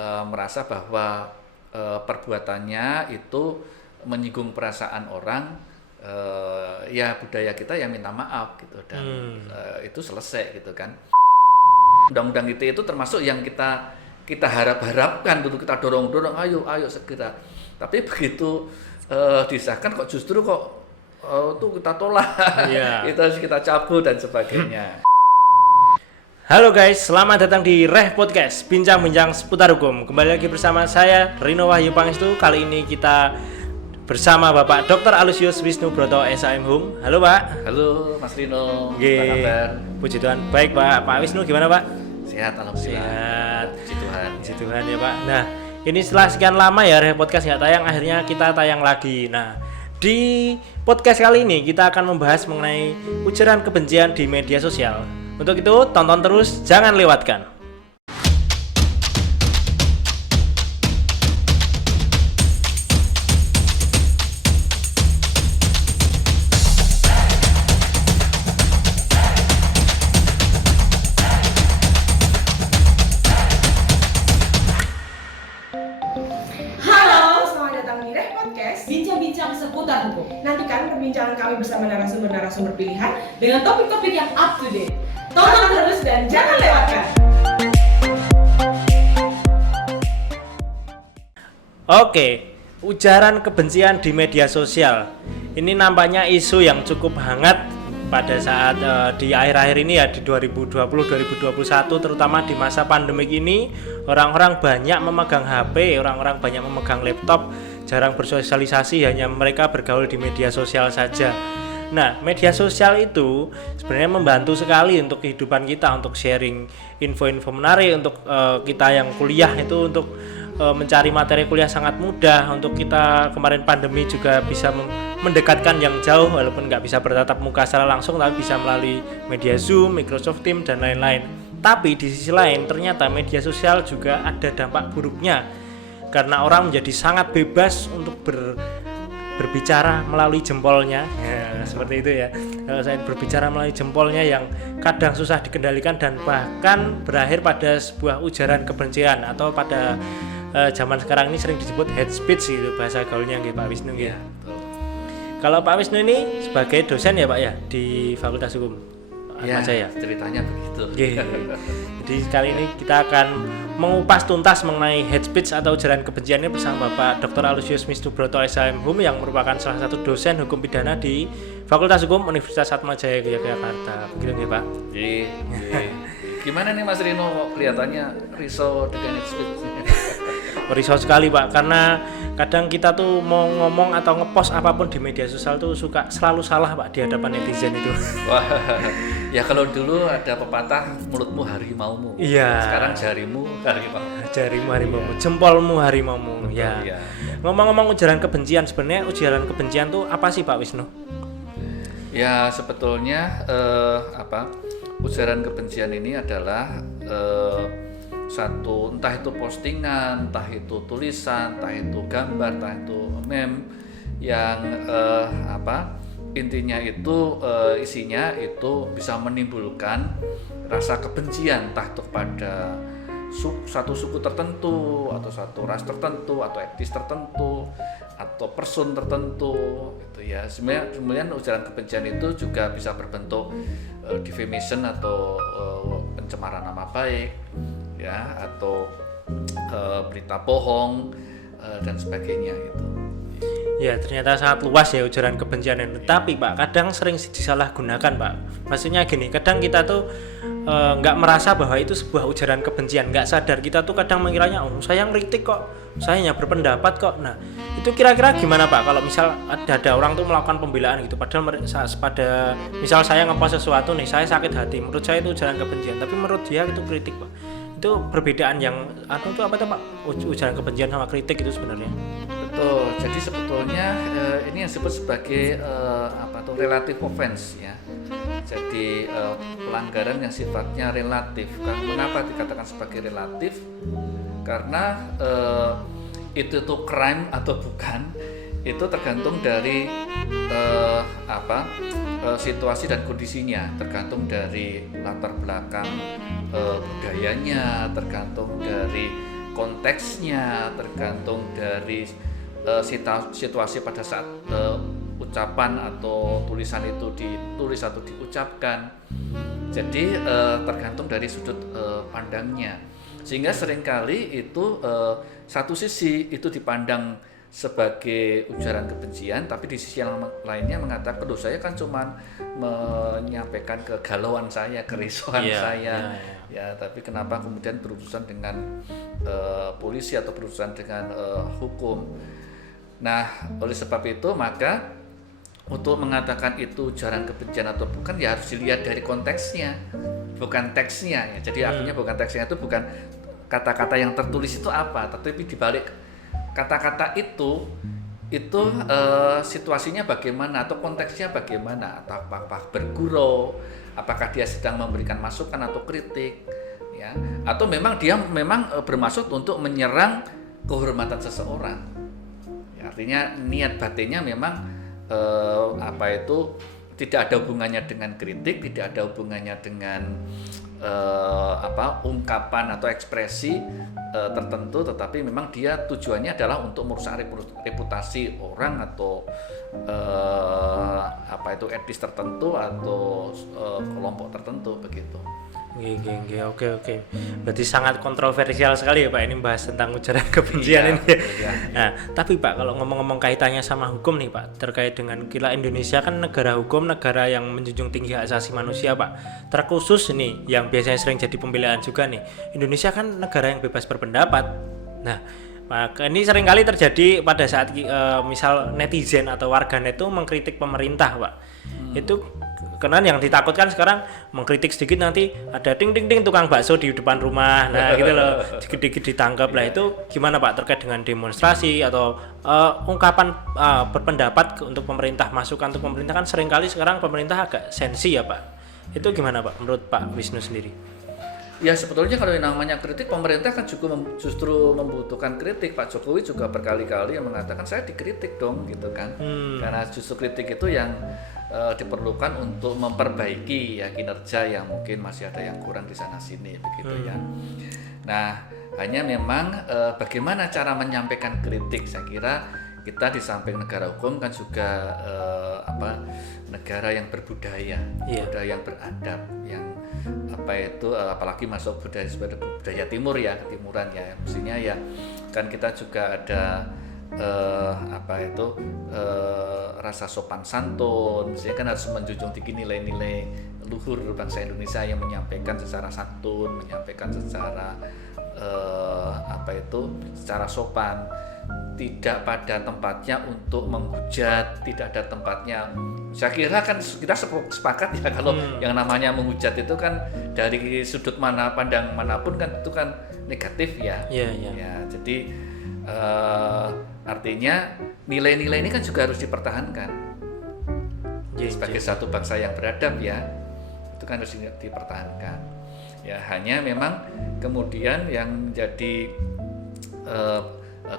merasa bahwa perbuatannya itu menyinggung perasaan orang, ya budaya kita ya minta maaf gitu dan itu selesai gitu kan. Undang-undang ITE itu termasuk yang kita harapkan gitu, kita dorong ayo segera. Tapi begitu disahkan kok justru tuh kita tolak, itu harus kita cabut dan sebagainya. Halo guys, selamat datang di Reh Podcast, bincang-bincang seputar hukum. Kembali lagi bersama saya, Rino Wahyu Pangestu. Kali ini kita bersama Bapak Dr. Alusius Wisnubroto SHM. Halo Pak. Halo Mas Rino, apa kabar? Puji Tuhan, baik Pak. Pak Wisnu gimana Pak? Sehat, alhamdulillah. Sehat. Puji Tuhan Ya Pak. Nah, ini setelah sekian lama ya Reh Podcast nggak tayang, akhirnya kita tayang lagi. Nah, di podcast kali ini kita akan membahas mengenai ujaran kebencian di media sosial. Untuk itu, tonton terus, jangan lewatkan. Halo, selamat datang di Reh Podcast, bincang-bincang seputar hukum. nantikan perbincangan kami bersama narasumber-narasumber pilihan Dengan topik-topik yang up to date. Tonton terus dan jangan lewatkan. Oke, ujaran kebencian di media sosial. Ini nampaknya isu yang cukup hangat pada saat di akhir-akhir ini ya, di 2020-2021, terutama di masa pandemik ini. Orang-orang banyak memegang HP, orang-orang banyak memegang laptop, jarang bersosialisasi, hanya mereka bergaul di media sosial saja. Nah, media sosial itu sebenarnya membantu sekali untuk kehidupan kita, untuk sharing info-info menarik, untuk kita yang kuliah itu untuk mencari materi kuliah sangat mudah. Untuk kita kemarin pandemi juga bisa mendekatkan yang jauh, walaupun nggak bisa bertatap muka secara langsung, tapi bisa melalui media Zoom, Microsoft Teams, dan lain-lain. Tapi di sisi lain ternyata media sosial juga ada dampak buruknya, karena orang menjadi sangat bebas untuk berbicara melalui jempolnya, ya, seperti itu ya. Saya berbicara melalui jempolnya yang kadang susah dikendalikan dan bahkan berakhir pada sebuah ujaran kebencian, atau pada zaman sekarang ini sering disebut hate speech gitu bahasa gaulnya gitu Pak Wisnu ya. Kalau Pak Wisnu ini sebagai dosen ya Pak ya di Fakultas Hukum. ya, ya. Ceritanya begitu. Jadi kali ini kita akan mengupas tuntas mengenai hate speech atau ujaran kebencian ini bersama Bapak Dr. Alusius Wisnubroto SHM yang merupakan salah satu dosen hukum pidana di Fakultas Hukum Universitas Atmajaya Yogyakarta. Begitu ya Pak. Gimana nih Mas Rino, kok kelihatannya risau dengan hate speech? Risau sekali Pak, karena kadang kita tuh mau ngomong atau ngepost apapun di media sosial tuh suka selalu salah Pak di hadapan netizen itu. Wah, ya kalau dulu ada pepatah mulutmu harimaumu. Iya. Sekarang jarimu harimau. Jarimu harimaumu, jempolmu harimaumu. Ya. Iya. Ngomong-ngomong ujaran kebencian, sebenarnya ujaran kebencian tuh apa sih Pak Wisnu? Ya sebetulnya ujaran kebencian ini adalah satu, entah itu postingan, entah itu tulisan, entah itu gambar, entah itu meme yang intinya itu isinya itu bisa menimbulkan rasa kebencian, entah itu kepada satu suku tertentu atau satu ras tertentu atau etnis tertentu atau person tertentu itu ya. Sebenarnya ujaran kebencian itu juga bisa berbentuk defamation atau pencemaran nama baik ya, atau berita bohong dan sebagainya itu. Ya, ternyata sangat luas ya ujaran kebencian itu. Tapi Pak, kadang sering disalahgunakan Pak. Maksudnya gini, kadang kita tuh nggak merasa bahwa itu sebuah ujaran kebencian, nggak sadar kita tuh kadang mengiranya saya ngeritik kok, saya hanya berpendapat kok. Nah, itu kira-kira gimana Pak kalau misal ada orang tuh melakukan pembelaan gitu, padahal misal saya ngepost sesuatu nih, saya sakit hati, menurut saya itu ujaran kebencian, tapi menurut dia itu kritik Pak. Itu perbedaan yang itu apa tuh Pak? Ujaran kebencian sama kritik itu sebenarnya. Betul. Jadi sebetulnya ini yang disebut sebagai relative offense ya. Jadi pelanggaran yang sifatnya relatif. Mengapa dikatakan sebagai relatif? Karena itu tuh crime atau bukan, itu tergantung dari situasi dan kondisinya, tergantung dari latar belakang budayanya, tergantung dari konteksnya, tergantung dari situasi pada saat ucapan atau tulisan itu ditulis atau diucapkan. Jadi tergantung dari sudut pandangnya, sehingga seringkali itu satu sisi itu dipandang sebagai ujaran kebencian, tapi di sisi yang lainnya mengatakan, "Loh, saya kan cuman menyampaikan kegalauan saya, kerisauan saya." Ya, tapi kenapa kemudian berurusan dengan polisi atau berurusan dengan hukum? Nah, oleh sebab itu maka untuk mengatakan itu ujaran kebencian atau bukan ya harus dilihat dari konteksnya, bukan teksnya ya. Jadi artinya bukan teksnya itu bukan kata-kata yang tertulis itu apa, tetapi dibalik kata-kata itu situasinya bagaimana atau konteksnya bagaimana, atau apakah bergurau, apakah dia sedang memberikan masukan atau kritik ya, atau memang dia bermaksud untuk menyerang kehormatan seseorang ya, artinya niat batinnya memang tidak ada hubungannya dengan kritik, tidak ada hubungannya dengan ungkapan atau ekspresi tertentu, tetapi memang dia tujuannya adalah untuk merusak reputasi orang atau etnis tertentu atau kelompok tertentu begitu. Oke. Berarti sangat kontroversial sekali ya Pak ini bahas tentang ujaran kebencian ini. Iya. Nah, tapi Pak kalau ngomong-ngomong kaitannya sama hukum nih Pak, terkait dengan Indonesia kan negara hukum, negara yang menjunjung tinggi hak asasi manusia Pak. Terkhusus nih yang biasanya sering jadi pembelaan juga nih, Indonesia kan negara yang bebas berpendapat. Nah, maka ini seringkali terjadi pada saat misal netizen atau warganet itu mengkritik pemerintah Pak. Itu karena yang ditakutkan sekarang mengkritik sedikit nanti ada ding tukang bakso di depan rumah, nah gitu loh, dikit-dikit ditangkap lah. Itu gimana Pak terkait dengan demonstrasi atau ungkapan berpendapat untuk pemerintah, masukan untuk pemerintah, kan seringkali sekarang pemerintah agak sensi ya Pak. Itu gimana Pak menurut Pak Wisnu sendiri? Ya sebetulnya kalau yang namanya kritik, pemerintah kan justru membutuhkan kritik. Pak Jokowi juga berkali-kali yang mengatakan saya dikritik dong gitu kan, karena justru kritik itu yang diperlukan untuk memperbaiki ya kinerja yang mungkin masih ada yang kurang di sana sini begitu ya. Nah hanya memang bagaimana cara menyampaikan kritik, saya kira kita di samping negara hukum kan juga negara yang berbudaya, budaya yang beradab, yang apalagi masuk budaya timur ya, ketimuran ya, mestinya ya kan kita juga ada rasa sopan santun, mestinya kan harus menjunjung tinggi nilai-nilai luhur bangsa Indonesia yang menyampaikan secara santun, menyampaikan secara secara sopan, tidak pada tempatnya untuk menghujat, tidak ada tempatnya. Saya kira kan kita sepakat ya kalau yang namanya menghujat itu kan dari sudut pandang manapun kan itu kan negatif ya. Ya, jadi artinya nilai-nilai ini kan juga harus dipertahankan. Sebagai satu bangsa yang beradab ya, itu kan harus dipertahankan. Ya hanya memang kemudian yang jadi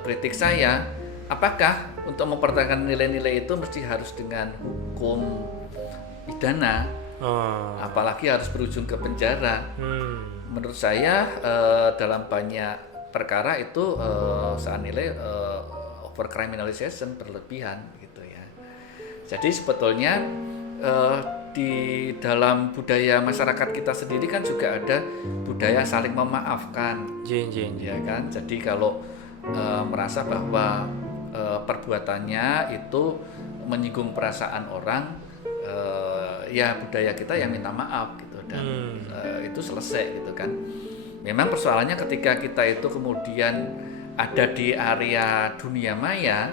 kritik saya, apakah untuk mempertahankan nilai-nilai itu mesti harus dengan hukum pidana, apalagi harus berujung ke penjara? Menurut saya dalam banyak perkara itu saya nilai overcriminalization, berlebihan gitu ya. Jadi sebetulnya di dalam budaya masyarakat kita sendiri kan juga ada budaya saling memaafkan, ya kan. Jadi kalau merasa bahwa perbuatannya itu menyinggung perasaan orang, ya budaya kita yang minta maaf gitu dan itu selesai gitu kan. Memang persoalannya ketika kita itu kemudian ada di area dunia maya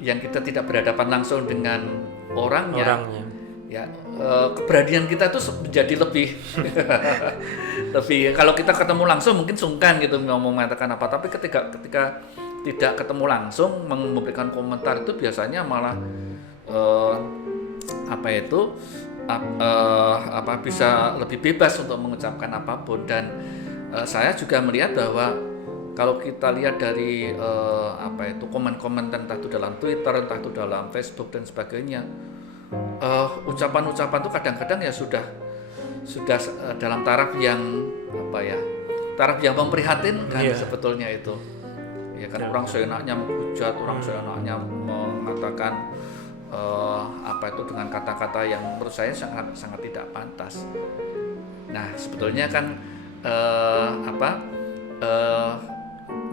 yang kita tidak berhadapan langsung dengan orangnya. Ya keberanian kita tuh menjadi lebih kalau kita ketemu langsung mungkin sungkan gitu mau mengatakan apa, tapi ketika tidak ketemu langsung memberikan komentar itu biasanya malah bisa lebih bebas untuk mengucapkan apapun. Dan saya juga melihat bahwa kalau kita lihat dari komen-komen entah itu dalam Twitter, entah itu dalam Facebook dan sebagainya, ucapan-ucapan itu kadang-kadang ya sudah dalam taraf yang taraf yang memprihatinkan Iya. sebetulnya itu. Ya kan Ya. orang seenaknya menghujat, orang seenaknya mengatakan apa itu dengan kata-kata yang menurut saya sangat sangat tidak pantas. Nah, sebetulnya kan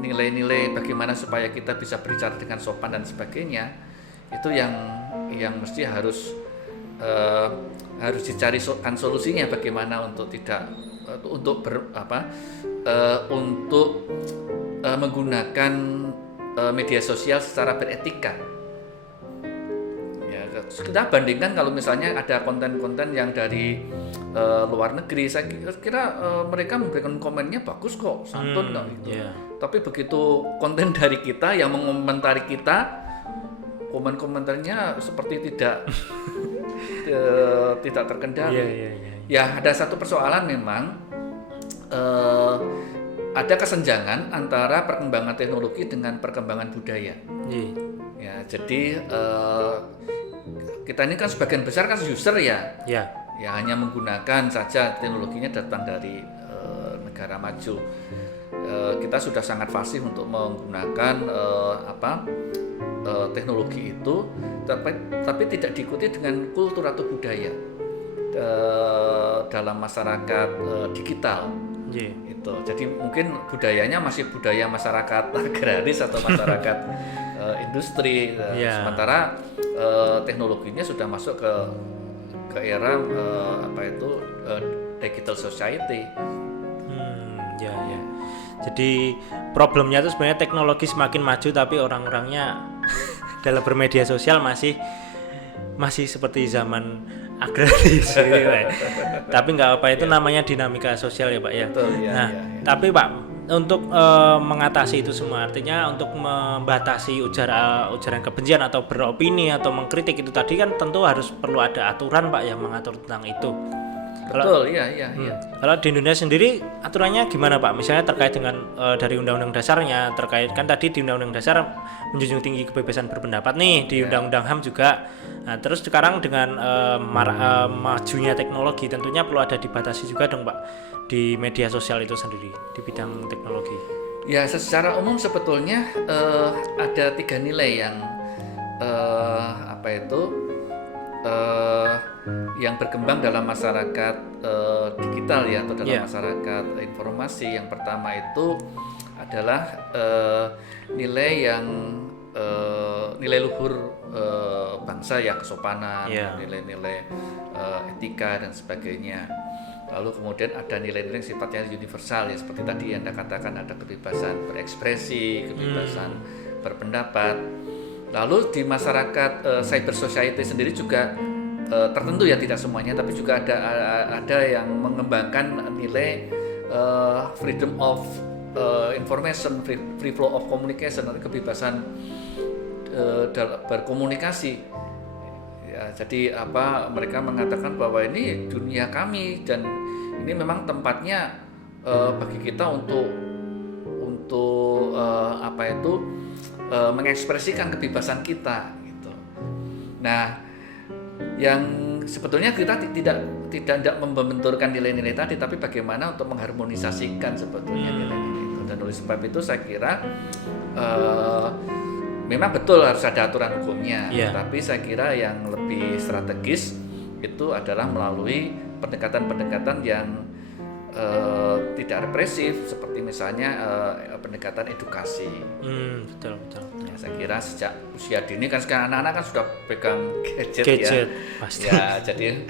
nilai-nilai bagaimana supaya kita bisa berbicara dengan sopan dan sebagainya itu yang mesti harus dicari solusinya bagaimana untuk tidak untuk menggunakan media sosial secara beretika. Ya, kita bandingkan kalau misalnya ada konten-konten yang dari luar negeri, saya kira mereka memberikan komennya bagus kok, santun kok gitu. Yeah. Tapi begitu konten dari kita yang mengomentari kita, komen-komentarnya seperti tidak tidak terkendali. Ya, ada satu persoalan memang ada kesenjangan antara perkembangan teknologi dengan perkembangan budaya. Ya, jadi kita ini kan sebagian besar kan user ya. Ya hanya menggunakan saja, teknologinya datang dari negara maju. Kita sudah sangat fasih untuk menggunakan teknologi itu, tapi tidak diikuti dengan kultur atau budaya dalam masyarakat digital. Itu. Jadi mungkin budayanya masih budaya masyarakat agraris atau masyarakat industri, sementara teknologinya sudah masuk ke era digital society. Jadi problemnya itu sebenarnya teknologi semakin maju tapi orang-orangnya dalam bermedia sosial masih seperti zaman agraris gitu, Pak. Tapi nggak apa, itu namanya dinamika sosial ya Pak ya. Betul, ya. Tapi Pak, untuk mengatasi itu semua, artinya untuk membatasi ujaran kebencian atau beropini atau mengkritik itu tadi kan tentu harus perlu ada aturan Pak yang mengatur tentang itu. Betul, iya. Kalau di Indonesia sendiri aturannya gimana Pak? Misalnya terkait dengan dari undang-undang dasarnya, terkait kan tadi di undang-undang dasar menjunjung tinggi kebebasan berpendapat nih, di undang-undang HAM juga. Nah, terus sekarang dengan majunya teknologi tentunya perlu ada dibatasi juga dong Pak di media sosial itu sendiri di bidang teknologi. Ya, secara umum sebetulnya ada 3 nilai yang yang berkembang dalam masyarakat digital ya, atau dalam masyarakat informasi. Yang pertama itu adalah nilai luhur bangsa ya, kesopanan, nilai-nilai etika dan sebagainya. Lalu kemudian ada nilai-nilai yang sifatnya universal ya, seperti tadi yang Anda katakan, ada kebebasan berekspresi, kebebasan berpendapat. Lalu di masyarakat cyber society sendiri juga tertentu ya, tidak semuanya, tapi juga ada yang mengembangkan nilai freedom of information, free flow of communication, kebebasan berkomunikasi. Ya, jadi mereka mengatakan bahwa ini dunia kami dan ini memang tempatnya bagi kita untuk mengekspresikan kebebasan kita gitu. Nah, yang sebetulnya kita tidak membenturkan nilai-nilai tadi, tapi bagaimana untuk mengharmonisasikan sebetulnya nilai-nilai itu. Dan oleh sebab itu saya kira memang betul harus ada aturan hukumnya, tapi saya kira yang lebih strategis itu adalah melalui pendekatan-pendekatan yang tidak represif, seperti misalnya pendekatan edukasi. Betul. Ya, saya kira sejak usia dini kan sekarang anak-anak kan sudah pegang gadget ya. Pasti. Ya, jadi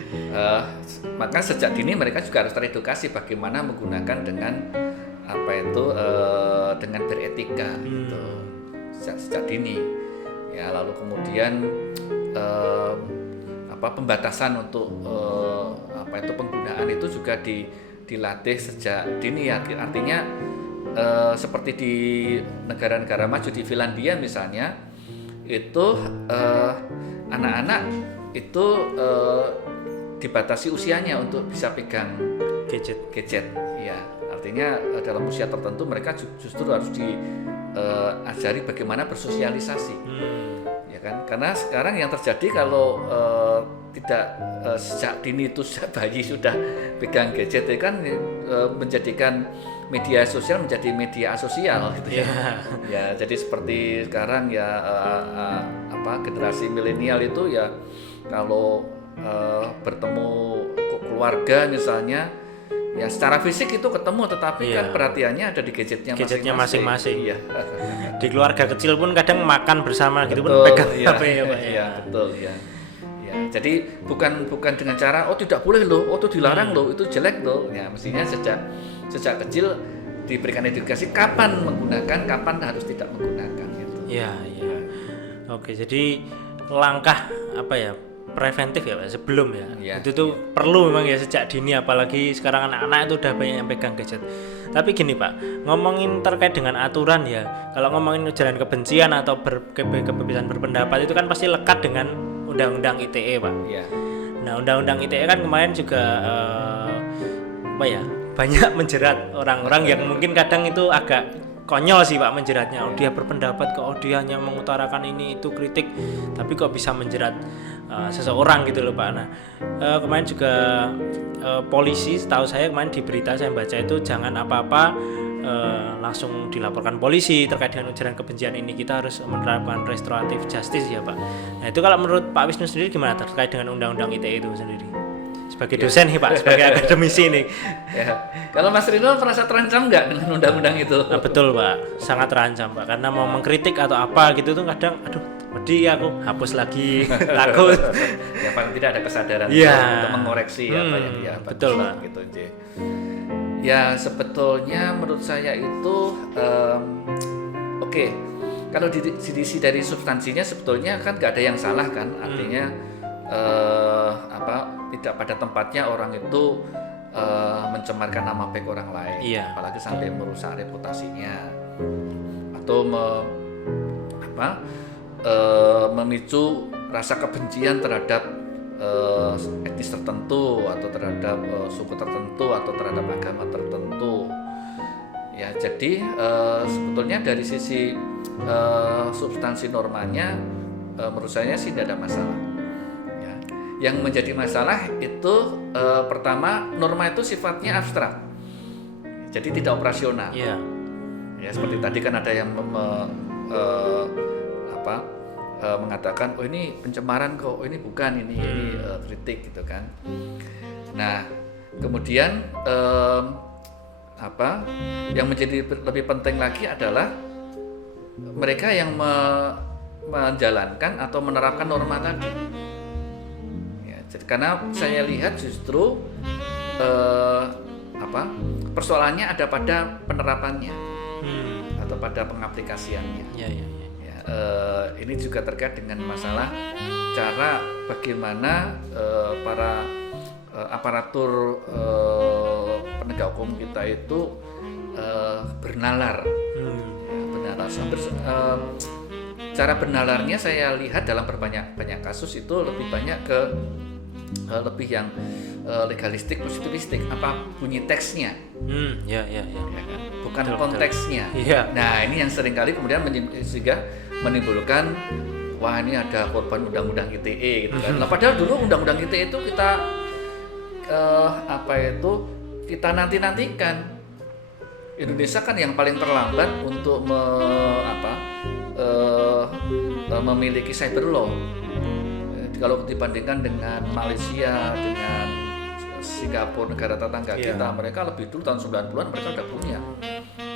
maka sejak dini mereka juga harus teredukasi bagaimana menggunakan dengan dengan beretika gitu. Sejak dini. Ya, lalu kemudian pembatasan untuk penggunaan itu juga dilatih sejak dini ya. Artinya seperti di negara-negara maju, di Finlandia misalnya, itu anak-anak itu dibatasi usianya untuk bisa pegang gadget ya. Artinya dalam usia tertentu mereka justru harus diajari bagaimana bersosialisasi. Ya kan? Karena sekarang yang terjadi kalau tidak sejak dini itu, sejak bayi sudah pegang gadget, kan menjadikan media sosial menjadi media asosial gitu ya. Ya, jadi seperti sekarang ya generasi milenial itu ya kalau bertemu keluarga misalnya ya secara fisik itu ketemu tetapi kan perhatiannya ada di gadgetnya masing-masing. Iya. Di keluarga kecil pun kadang makan bersama gitu pun pegang HP ya Pak. Iya, betul ya. Ya, jadi bukan dengan cara tidak boleh loh, itu dilarang loh, itu jelek loh. Ya, mestinya sejak kecil diberikan edukasi kapan menggunakan, kapan harus tidak menggunakan gitu. Iya. Oke, jadi langkah preventif ya Pak sebelum ya. Itu tuh perlu memang ya sejak dini, apalagi sekarang anak-anak itu udah banyak yang pegang gadget. Tapi gini Pak, ngomongin terkait dengan aturan ya, kalau ngomongin ujaran kebencian atau kebebasan berpendapat itu kan pasti lekat dengan Undang-Undang ITE Pak. Iya. Nah Undang-Undang ITE kan kemarin juga banyak menjerat orang-orang yang mungkin kadang itu agak konyol sih Pak menjeratnya. Dia berpendapat kok dia hanya mengutarakan ini itu kritik, tapi kok bisa menjerat seseorang gitu loh Pak. Nah kemarin juga polisi, setahu saya kemarin di berita saya baca itu jangan apa-apa langsung dilaporkan polisi terkait dengan ujaran kebencian ini. Kita harus menerapkan restoratif justice ya Pak. Nah itu kalau menurut Pak Wisnu sendiri gimana terkait dengan Undang-Undang ITE itu sendiri? Sebagai dosen nih Pak, sebagai akademisi nih. Ya. Kalau Mas Rino merasa terancam nggak dengan undang-undang itu? Nah, betul Pak, sangat terancam Pak, karena mau mengkritik atau apa gitu tuh kadang wedi aku hapus lagi takut. Ya paling tidak ada kesadaran untuk mengoreksi apa yang dia betul Pak gitu aja. Ya sebetulnya menurut saya itu oke. Kalau dari substansinya sebetulnya kan nggak ada yang salah kan, artinya tidak pada tempatnya orang itu mencemarkan nama baik orang lain, apalagi sampai merusak reputasinya atau memicu rasa kebencian terhadap etnis tertentu atau terhadap suku tertentu atau terhadap agama tertentu. Ya, jadi sebetulnya dari sisi substansi normanya menurut saya sih tidak ada masalah. Ya. Yang menjadi masalah itu pertama norma itu sifatnya abstrak, jadi tidak operasional. Ya seperti tadi kan ada yang mengatakan oh ini pencemaran kok, oh ini bukan, ini kritik gitu kan. Nah kemudian yang menjadi lebih penting lagi adalah mereka yang menjalankan atau menerapkan norma tadi. Ya, jadi karena saya lihat justru persoalannya ada pada penerapannya atau pada pengaplikasiannya. Ini juga terkait dengan masalah cara bagaimana para aparatur penegak hukum kita itu bernalar. Cara bernalarnya saya lihat dalam banyak kasus itu lebih banyak ke lebih yang legalistik, positivistik, bunyi teksnya, ya kan? Bukan konteksnya. Nah ini yang seringkali kemudian sehingga menimbulkan wah ini ada korban undang-undang ITE gitu kan. Nah, padahal dulu undang-undang ITE itu kita nantikan. Indonesia kan yang paling terlambat untuk memiliki cyber law. Kalau dibandingkan dengan Malaysia, dengan Singapura, negara tetangga kita, mereka lebih dulu tahun 90-an mereka udah punya.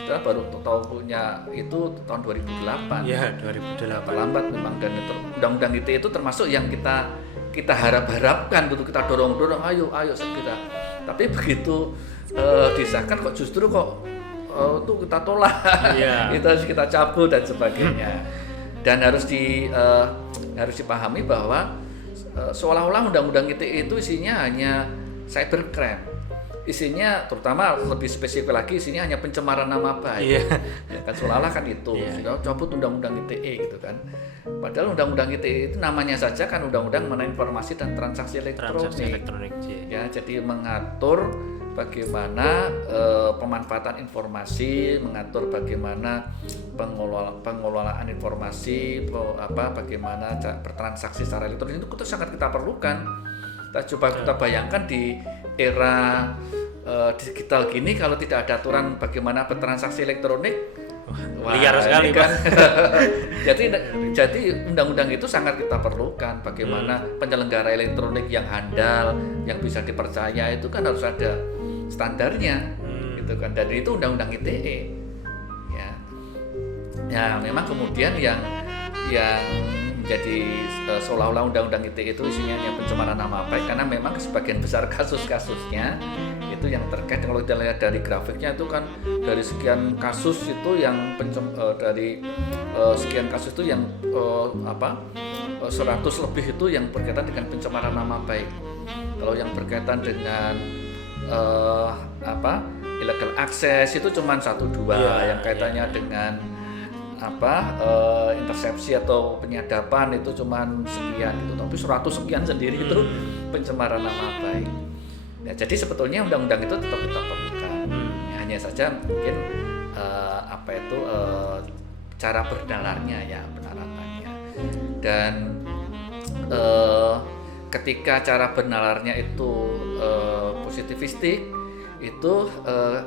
Kita baru tahu punya itu tahun 2008. Iya, 2008. Terlambat memang, dan undang-undang ITE itu termasuk yang kita harapkan untuk kita dorong ayo segera. Tapi begitu disahkan kok justru itu kita tolak, itu harus kita cabut dan sebagainya. Dan harus dipahami bahwa seolah-olah undang-undang ITE itu isinya hanya cybercrime, isinya terutama lebih spesifik lagi isinya hanya pencemaran nama baik. Ya kan seolah-olah kan itu sudah cabut undang-undang ITE gitu kan. Padahal undang-undang ITE itu namanya saja kan undang-undang mengenai informasi dan transaksi elektronik. Ya, jadi mengatur bagaimana pemanfaatan informasi, mengatur bagaimana pengelolaan informasi, bagaimana bertransaksi secara elektronik itu sangat kita perlukan. Kita bayangkan di era digital gini kalau tidak ada aturan bagaimana bertransaksi elektronik, liar sekali, ini kan. jadi undang-undang itu sangat kita perlukan. Bagaimana penyelenggara elektronik yang handal, yang bisa dipercaya itu kan harus ada standarnya, gitu kan. Dan itu undang-undang ITE. Ya, memang kemudian yang menjadi seolah-olah undang-undang ITE itu isinya yang pencemaran nama baik, karena memang sebagian besar kasus-kasusnya itu yang terkait, kalau kita lihat dari grafiknya itu kan dari sekian kasus itu yang sekian kasus itu yang 100 lebih itu yang berkaitan dengan pencemaran nama baik. Kalau yang berkaitan dengan illegal access itu cuma 1-2, yang kaitannya dengan intersepsi atau penyadapan itu cuman sekian gitu, tapi 100 sekian sendiri itu pencemaran nama baik. Ya, jadi sebetulnya undang-undang itu tetap kita perlukan. Ya, hanya saja mungkin cara bernalarnya ya, penerapannya. Dan ketika cara bernalarnya itu positivistik, itu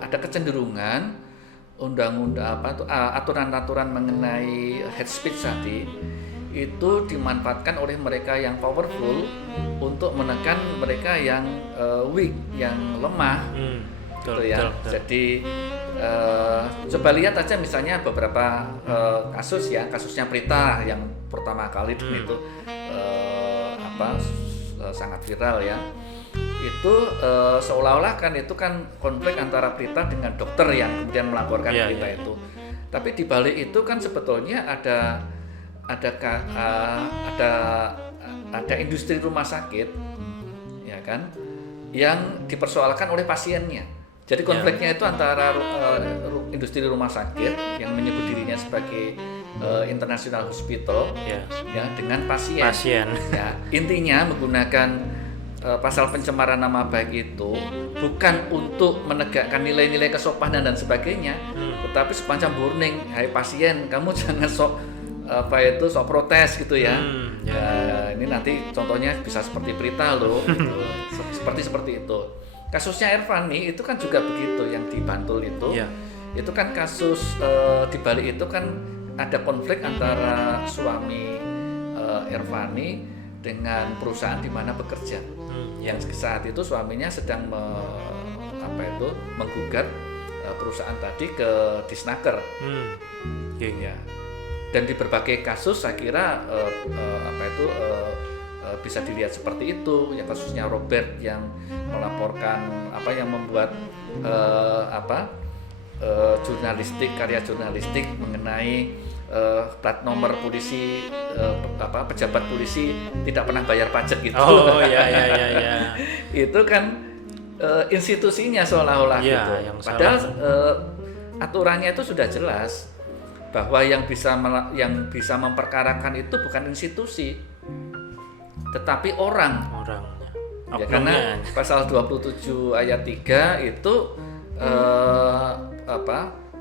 ada kecenderungan undang-undang aturan-aturan mengenai hate speech tadi itu dimanfaatkan oleh mereka yang powerful untuk menekan mereka yang weak, yang lemah. Betul. Jadi coba lihat aja misalnya beberapa kasusnya Prita yang pertama kali itu sangat viral ya. Itu seolah-olah kan itu kan konflik antara Prita dengan dokter yang kemudian melaporkan Prita itu. Tapi di balik itu kan sebetulnya ada industri rumah sakit, ya kan, yang dipersoalkan oleh pasiennya. Jadi konfliknya itu antara industri rumah sakit yang menyebut dirinya sebagai international hospital, ya, dengan pasien. Ya, intinya menggunakan pasal pencemaran nama baik itu bukan untuk menegakkan nilai-nilai kesopanan dan sebagainya, tetapi sepanjang warning, hai pasien, kamu jangan sok protes gitu ya. Ini nanti contohnya bisa seperti Prita loh, gitu. seperti itu. Kasusnya Ervani itu kan juga begitu, yang di Bantul itu, itu kan kasus di balik itu kan ada konflik antara suami Ervani dengan perusahaan di mana bekerja. Yang saat itu suaminya sedang menggugat perusahaan tadi ke Disnaker. Ya. Dan di berbagai kasus saya kira bisa dilihat seperti itu. Yang kasusnya Robert yang melaporkan yang membuat karya jurnalistik mengenai plat nomor polisi, pejabat polisi tidak pernah bayar pajak gitu. Oh iya. Itu kan institusinya seolah-olah gitu. Padahal aturannya itu sudah jelas bahwa yang bisa memperkarakan itu bukan institusi, tetapi orang. Ya, karena pasal 27 ayat 3 itu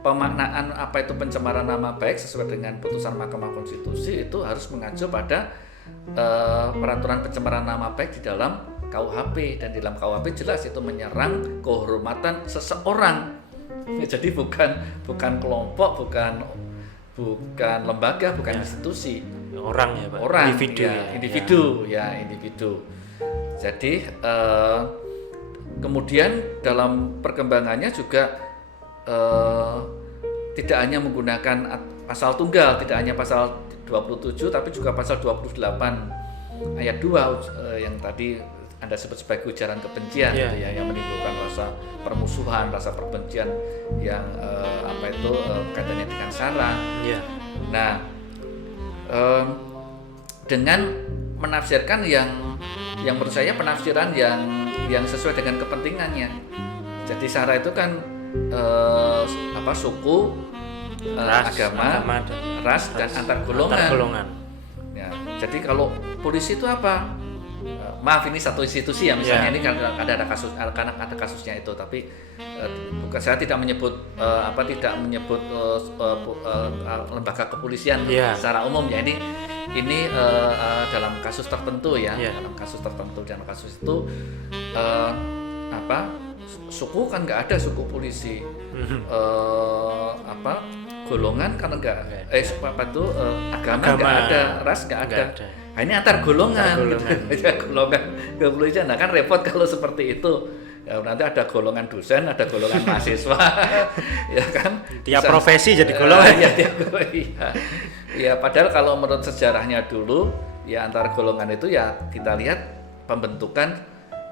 pemaknaan apa itu pencemaran nama baik sesuai dengan putusan Mahkamah Konstitusi itu harus mengacu pada peraturan pencemaran nama baik di dalam KUHP, dan di dalam KUHP jelas itu menyerang kehormatan seseorang. Jadi bukan kelompok, bukan lembaga, bukan institusi. Orang ya Pak. Individu. Jadi kemudian dalam perkembangannya juga tidak hanya menggunakan pasal tunggal, tidak hanya pasal 27 tapi juga pasal 28 ayat 2 yang tadi Anda sebut sebagai ujaran kebencian, yang menimbulkan rasa permusuhan, rasa perbencian yang kaitannya dengan sara. Nah, dengan menafsirkan yang menurut saya penafsiran yang sesuai dengan kepentingannya. Jadi sara itu kan suku, agama, ras dan antar golongan. Ya, jadi kalau polisi itu apa? Maaf, ini satu institusi ya, misalnya ini karena ada kasusnya itu, tapi bukan, saya tidak menyebut lembaga kepolisian secara umum ya. Ini dalam kasus tertentu ya, dalam kasus tertentu, dan kasus itu suku kan nggak ada suku polisi, golongan kan nggak, agama nggak ada, ras nggak ada. Nah, ini antar golongan, gitu. Golongan kepolisian. Nah kan repot kalau seperti itu. Ya, nanti ada golongan dosen, ada golongan mahasiswa, ya kan? Tiap profesi jadi golongan. Ya, ya, padahal kalau menurut sejarahnya dulu, ya antar golongan itu ya kita lihat pembentukan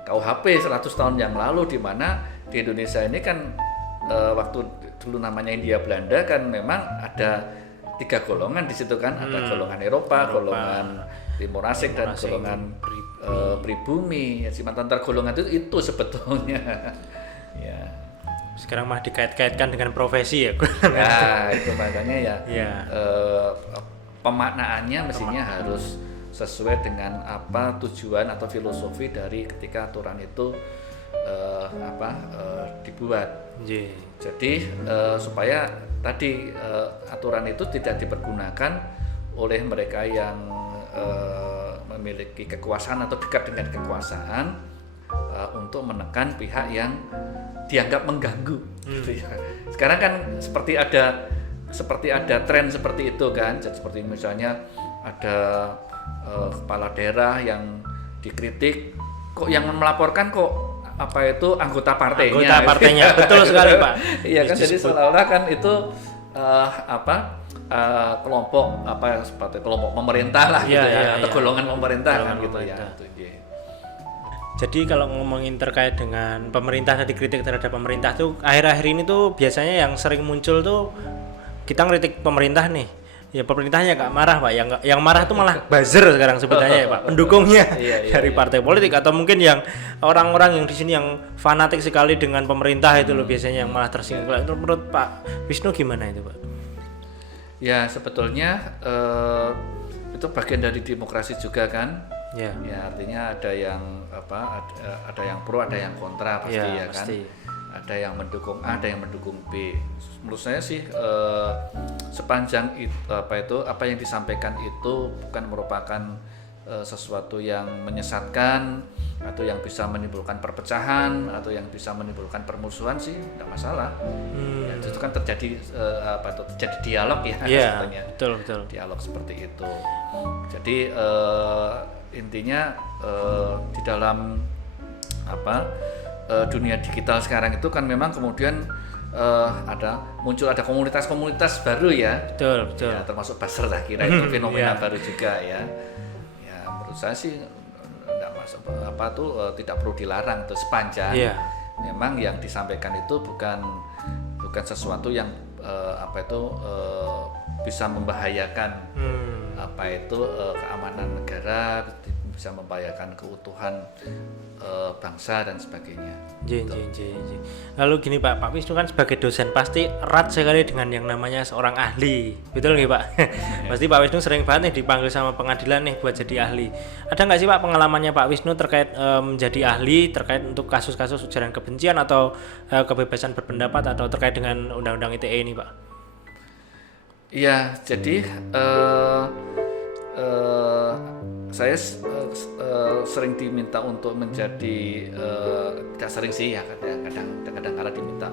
KUHP 100 tahun yang lalu, di mana di Indonesia ini kan waktu dulu namanya Hindia Belanda kan memang ada 3 golongan di situ kan, ada golongan Eropa, golongan Timur Asing dan golongan pribumi. Ya, antar golongan itu sebetulnya. Ya. Sekarang mah dikait-kaitkan dengan profesi ya. Ya, itu makanya ya. Pemaknaannya mestinya harus sesuai dengan apa tujuan atau filosofi dari ketika aturan itu dibuat. Jadi supaya tadi aturan itu tidak dipergunakan oleh mereka yang memiliki kekuasaan atau dekat dengan kekuasaan untuk menekan pihak yang dianggap mengganggu. Gitu ya. Sekarang kan seperti ada tren seperti itu kan. Jadi seperti misalnya ada kepala daerah yang dikritik, kok yang melaporkan kok anggota partainya. Betul sekali Pak. Iya kan, jadi seolah-olah kan itu kelompok seperti kelompok pemerintah lah gitu ya, atau golongan pemerintah kan gitu ya. Jadi kalau ngomongin terkait dengan pemerintah, tadi kritik terhadap pemerintah tuh akhir-akhir ini tuh biasanya yang sering muncul tuh kita ngeritik pemerintah nih. Ya pemerintahnya gak marah Pak, yang marah tuh malah buzzer sekarang sebutannya ya Pak, pendukungnya dari partai politik atau mungkin yang orang-orang yang di sini yang fanatik sekali dengan pemerintah itu loh biasanya yang malah tersinggung. Itu menurut Pak Wisnu gimana itu Pak? Ya sebetulnya itu bagian dari demokrasi juga kan. Ya artinya ada yang ada yang pro, ada yang kontra pasti ya kan. Pasti. Ada yang mendukung A, ada yang mendukung B. Menurut saya sih sepanjang apa yang disampaikan itu bukan merupakan sesuatu yang menyesatkan atau yang bisa menimbulkan perpecahan atau yang bisa menimbulkan permusuhan sih tidak masalah. Ya, itu kan terjadi terjadi dialog ya sebetulnya. Betul. Dialog seperti itu. Jadi intinya di dalam dunia digital sekarang itu kan memang kemudian muncul ada komunitas-komunitas baru ya. Betul. Ya, termasuk buzzer lah kira itu fenomena baru juga ya. Ya menurut saya sih tidak perlu dilarang tuh sepanjang memang yang disampaikan itu bukan sesuatu yang bisa membahayakan keamanan negara, bisa membahayakan keutuhan bangsa dan sebagainya. Lalu gini Pak Wisnu kan sebagai dosen pasti erat sekali dengan yang namanya seorang ahli, betul nggak Pak? Pasti Pak Wisnu sering banget nih dipanggil sama pengadilan nih buat jadi ahli. Ada nggak sih Pak pengalamannya Pak Wisnu terkait menjadi ahli terkait untuk kasus-kasus ujaran kebencian atau kebebasan berpendapat atau terkait dengan undang-undang ITE ini Pak? Iya, jadi saya sering diminta untuk menjadi tidak sering sih ya kadang kala diminta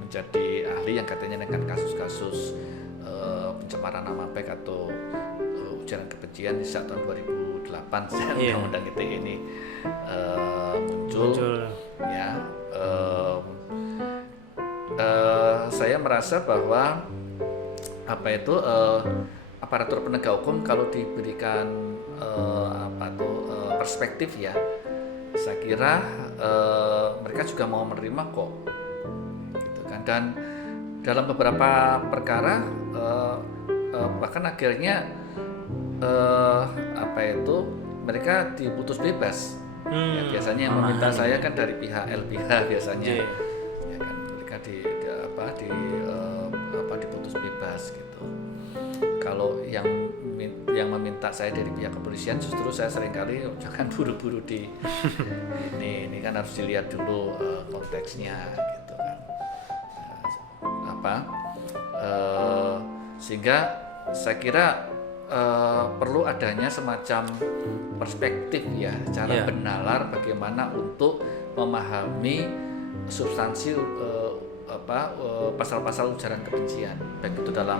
menjadi ahli yang katanya dengan kasus-kasus pencemaran nama baik atau ujaran kebencian sejak tahun 2008 sejak undang-undang ITE ini muncul. Ya saya merasa bahwa aparatur penegak hukum kalau diberikan perspektif ya, saya kira mereka juga mau menerima kok, gitu kan. Dan dalam beberapa perkara bahkan akhirnya mereka diputus bebas. Ya, biasanya yang meminta saya kan dari pihak LBH biasanya, ya kan, mereka diputus bebas gitu. Kalau yang meminta saya dari pihak kepolisian justru saya seringkali jangan buru-buru ini kan harus dilihat dulu konteksnya gitu kan. Sehingga saya kira perlu adanya semacam perspektif ya, cara benalar bagaimana untuk memahami substansi pasal-pasal ujaran kebencian, baik itu dalam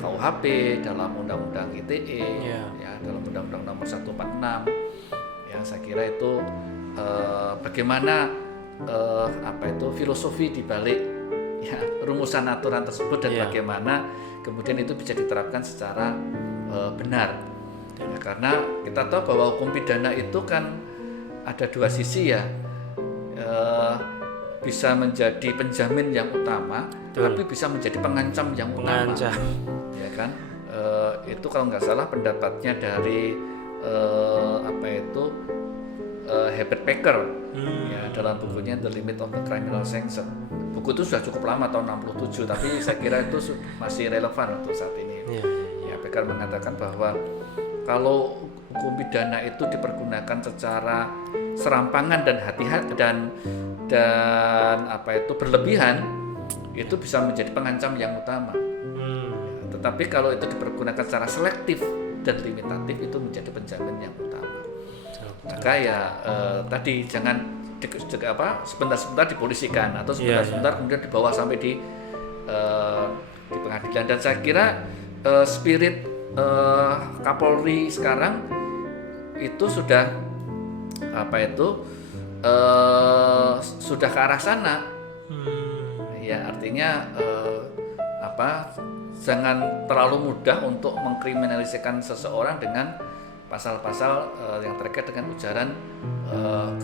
KUHP, dalam Undang-Undang ITE, ya, dalam Undang-Undang Nomor 146. Ya, saya kira itu bagaimana filosofi di balik ya rumusan aturan tersebut dan bagaimana kemudian itu bisa diterapkan secara benar. Ya, karena kita tahu bahwa hukum pidana itu kan ada dua sisi ya. Bisa menjadi penjamin yang utama, tapi bisa menjadi pengancam yang utama, ya kan? Itu kalau nggak salah pendapatnya dari Herbert Packer, ya, dalam bukunya The Limit of the Criminal Sanction. Buku itu sudah cukup lama, tahun 67, tapi saya kira itu masih relevan untuk saat ini. Ya, Packer mengatakan bahwa kalau hukum pidana itu dipergunakan secara serampangan dan hati-hati dan berlebihan, itu bisa menjadi pengancam yang utama. Tetapi kalau itu dipergunakan secara selektif dan limitatif, itu menjadi penjamin yang utama. Maka ya tadi jangan sebentar-sebentar dipolisikan atau sebentar-sebentar kemudian dibawa sampai di pengadilan. Dan saya kira spirit Kapolri sekarang itu sudah sudah ke arah sana. Ya, artinya jangan terlalu mudah untuk mengkriminalisasikan seseorang dengan pasal-pasal yang terkait dengan ujaran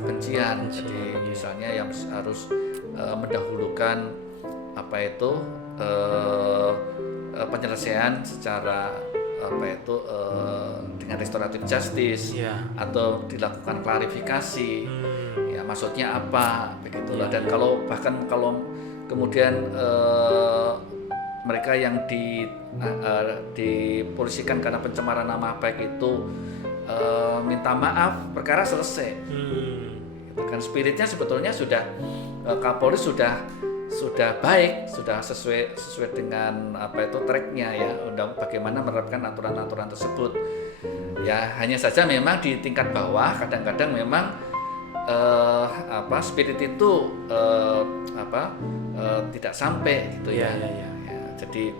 kebencian. Jadi misalnya yang harus mendahulukan penyelesaian secara dengan restoratif justice, atau dilakukan klarifikasi, ya maksudnya apa, begitulah. Dan kalau kemudian mereka yang dipolisikan karena pencemaran nama baik itu minta maaf, perkara selesai. Gitu kan, spiritnya sebetulnya sudah Kapolri sudah baik, sudah sesuai dengan tracknya ya, bagaimana menerapkan aturan-aturan tersebut. Ya, hanya saja memang di tingkat bawah kadang-kadang memang spirit itu tidak sampai gitu ya. Jadi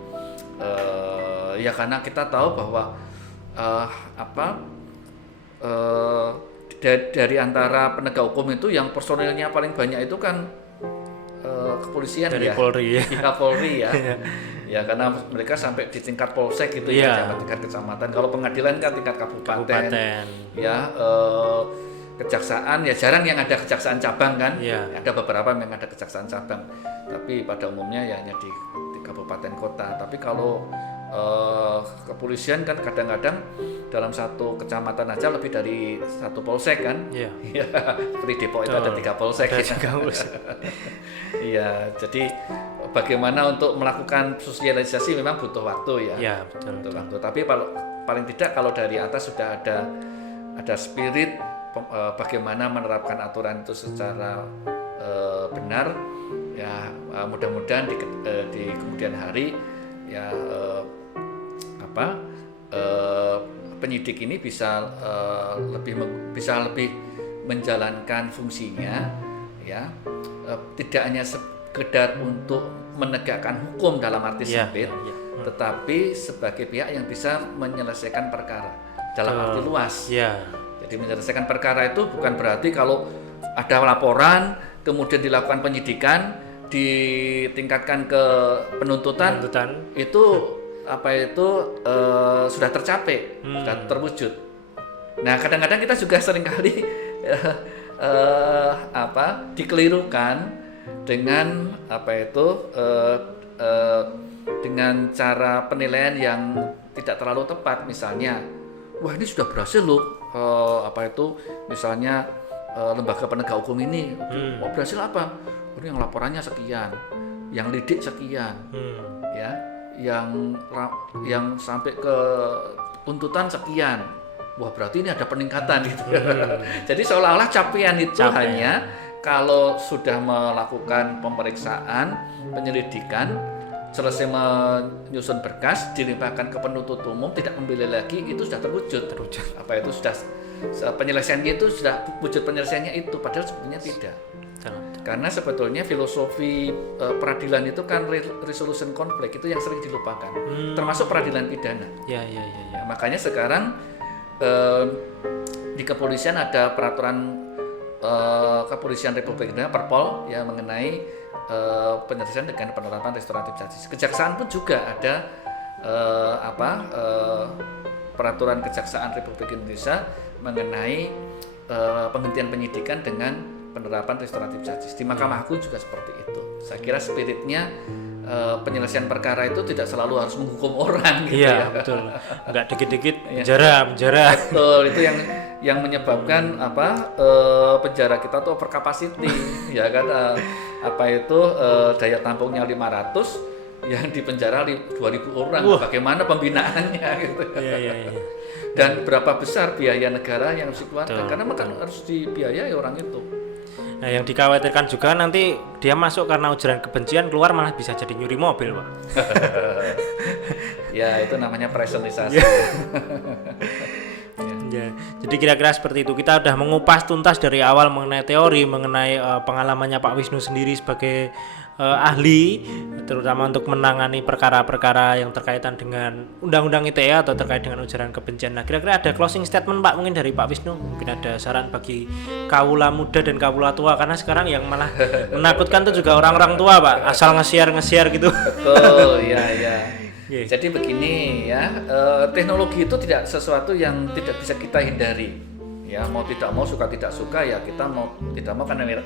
ya karena kita tahu bahwa dari antara penegak hukum itu yang personilnya paling banyak itu kan kepolisian dari ya, Polri ya. Polri ya. Ya karena mereka sampai di tingkat polsek gitu ya, tingkat kecamatan. Kalau pengadilan kan tingkat kabupaten. Ya, kejaksaan ya jarang yang ada kejaksaan cabang kan. Ada beberapa yang ada kejaksaan cabang. Tapi pada umumnya ya hanya di kabupaten kota. Tapi kalau kepolisian kan kadang-kadang dalam satu kecamatan aja lebih dari satu polsek kan. Ya, seperti Depok itu ada 3 polsek. Iya, jadi bagaimana untuk melakukan sosialisasi memang butuh waktu ya. Butuh waktu. Tapi paling tidak kalau dari atas sudah ada spirit bagaimana menerapkan aturan itu secara benar, ya mudah-mudahan di kemudian hari ya penyidik ini bisa lebih menjalankan fungsinya ya, tidak hanya sekedar untuk menegakkan hukum dalam arti sempit, tetapi sebagai pihak yang bisa menyelesaikan perkara dalam arti luas. Jadi menyelesaikan perkara itu bukan berarti kalau ada laporan kemudian dilakukan penyidikan ditingkatkan ke penuntutan. Itu sudah tercapai, sudah terwujud. Nah, kadang-kadang kita juga seringkali dikelirukan dengan dengan cara penilaian yang tidak terlalu tepat. Misalnya, wah ini sudah berhasil loh, misalnya lembaga penegak hukum ini, berhasil apa? Ini yang laporannya sekian, yang lidik sekian, ya, yang sampai ke tuntutan sekian. Wah berarti ini ada peningkatan gitu. Jadi seolah-olah capaian itu hanya kalau sudah melakukan pemeriksaan, penyelidikan, selesai menyusun berkas, dilimpahkan ke penuntut umum, tidak memilih lagi, itu sudah terwujud. Sudah penyelesaiannya itu sudah wujud penyelesaiannya itu, padahal sebetulnya tidak. Karena sebetulnya filosofi peradilan itu kan resolution konflik itu yang sering dilupakan, termasuk peradilan pidana. Ya. Nah, makanya sekarang di kepolisian ada peraturan Kepolisian Republik Indonesia Perpol ya mengenai penyelesaian dengan penerapan restoratif justice. Kejaksaan pun juga ada peraturan Kejaksaan Republik Indonesia mengenai penghentian penyidikan dengan penerapan restoratif justice. Di Mahkamah Agung juga seperti itu. Saya kira spiritnya penyelesaian perkara itu tidak selalu harus menghukum orang gitu Iya, ya. betul. Enggak dikit-dikit Iya. penjara. Betul, itu yang menyebabkan penjara kita tuh over capacity ya kan, daya tampungnya 500 yang di penjara 2.000 orang. Bagaimana pembinaannya gitu. Iya. Dan berapa besar biaya negara yang harus dikeluarkan, karena kan harus dibiayai orang itu. Nah, yang dikhawatirkan juga nanti dia masuk karena ujaran kebencian, keluar malah bisa jadi nyuri mobil, Pak. Ya, itu namanya presonisasi. Ya, jadi kira-kira seperti itu. Kita udah mengupas tuntas dari awal mengenai teori, mengenai pengalamannya Pak Wisnu sendiri sebagai ahli, terutama untuk menangani perkara-perkara yang terkaitan dengan Undang-Undang ITE atau terkait dengan ujaran kebencian. Nah, kira-kira ada closing statement Pak mungkin dari Pak Wisnu? Mungkin ada saran bagi kaula muda dan kaula tua, karena sekarang yang malah menakutkan itu juga orang-orang tua, Pak. Asal nge-share gitu. Betul, ya. Yeah. Jadi begini ya, teknologi itu tidak sesuatu yang tidak bisa kita hindari. Ya, mau tidak mau, suka tidak suka ya kita mau tidak mau karena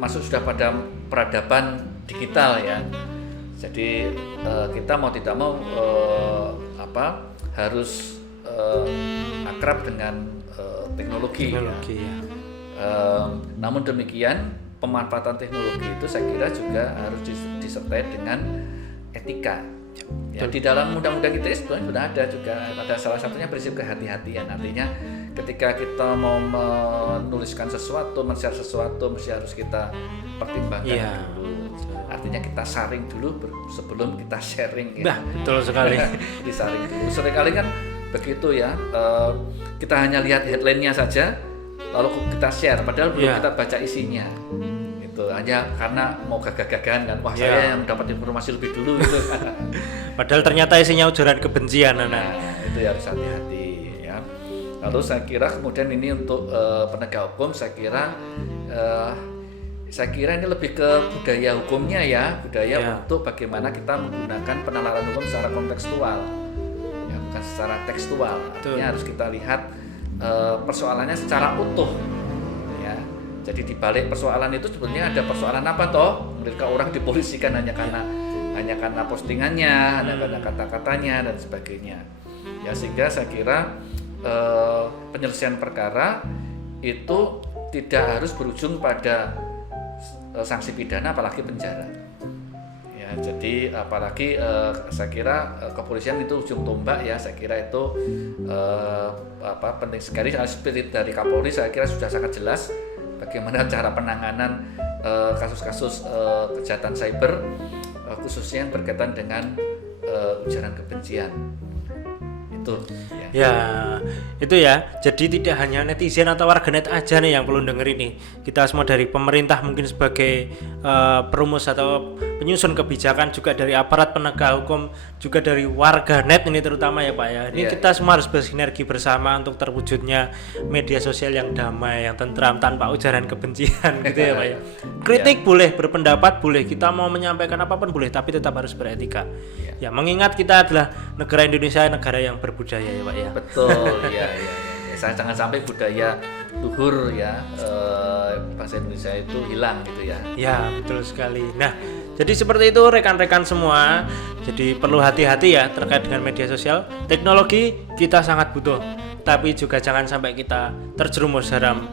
masuk sudah pada peradaban digital ya. Jadi kita mau tidak mau harus akrab dengan teknologi. Ya. Namun demikian pemanfaatan teknologi itu saya kira juga harus disertai dengan etika. Ya, di dalam undang-undang ITE sebenarnya sudah ada juga, ada salah satunya prinsip kehati-hatian. Artinya ketika kita mau menuliskan sesuatu, men-share sesuatu, mesti harus kita pertimbangkan dulu. Artinya kita saring dulu sebelum kita sharing. Nah, betul sekali. Disaring dulu. Seringkali kan begitu ya. Kita hanya lihat headline-nya saja, lalu kita share, padahal belum kita baca isinya. Itu hanya karena mau gagah-gagahan kan, wah saya yang mendapat informasi lebih dulu gitu. Padahal ternyata isinya ujaran kebencian. Nah, itu harus hati-hati ya. Lalu saya kira kemudian ini untuk penegak hukum, saya kira ini lebih ke budaya hukumnya ya, untuk bagaimana kita menggunakan penalaran hukum secara kontekstual, ya bukan secara tekstual. Artinya harus kita lihat persoalannya secara utuh. Ya. Jadi di balik persoalan itu sebetulnya ada persoalan apa toh? Mereka orang dipolisikan hanya karena postingannya, hanya karena kata-katanya dan sebagainya. Ya, sehingga saya kira penyelesaian perkara itu tidak harus berujung pada sanksi pidana apalagi penjara. Ya, jadi apalagi saya kira kepolisian itu ujung tombak ya. Saya kira itu penting sekali. Spirit dari Kapolri saya kira sudah sangat jelas bagaimana cara penanganan kasus-kasus kejahatan cyber, khususnya yang berkaitan dengan ujaran kebencian. Itu itu ya. Jadi tidak hanya netizen atau warganet aja nih yang perlu denger ini. Kita semua dari pemerintah mungkin sebagai perumus atau penyusun kebijakan, juga dari aparat penegak hukum, juga dari warganet ini terutama ya Pak ya. Ini kita semua harus bersinergi bersama untuk terwujudnya media sosial yang damai, yang tentram, tanpa ujaran kebencian gitu ya Pak ya. Kritik boleh, berpendapat boleh, kita mau menyampaikan apapun boleh, tapi tetap harus beretika. Ya, mengingat kita adalah negara Indonesia, negara yang berbudaya ya Pak ya. Betul, ya. Jangan sampai budaya luhur ya, bahasa Indonesia itu hilang gitu ya. Ya, betul sekali. Nah, jadi seperti itu rekan-rekan semua. Jadi perlu hati-hati ya terkait dengan media sosial. Teknologi kita sangat butuh, tapi juga jangan sampai kita terjerumus dalam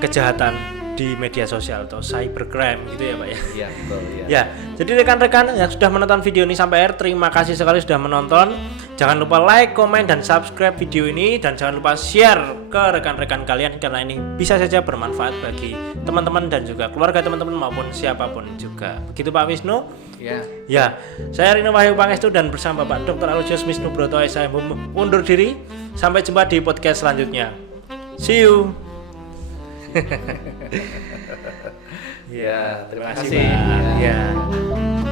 kejahatan di media sosial atau cybercrime gitu ya Pak ya. Iya, betul ya. Ya, jadi rekan-rekan yang sudah menonton video ini sampai akhir, terima kasih sekali sudah menonton. Jangan lupa like, komen, dan subscribe video ini, dan jangan lupa share ke rekan-rekan kalian karena ini bisa saja bermanfaat bagi teman-teman dan juga keluarga teman-teman maupun siapapun juga. Begitu Pak Wisnu? Ya, saya Rino Wahyu Pangestu dan bersama Pak Dr. Aloysius Wisnu Broto saya undur diri. Sampai jumpa di podcast selanjutnya. See you. Ya, terima Terima kasih. kasih, Mbak. Ya. Ya.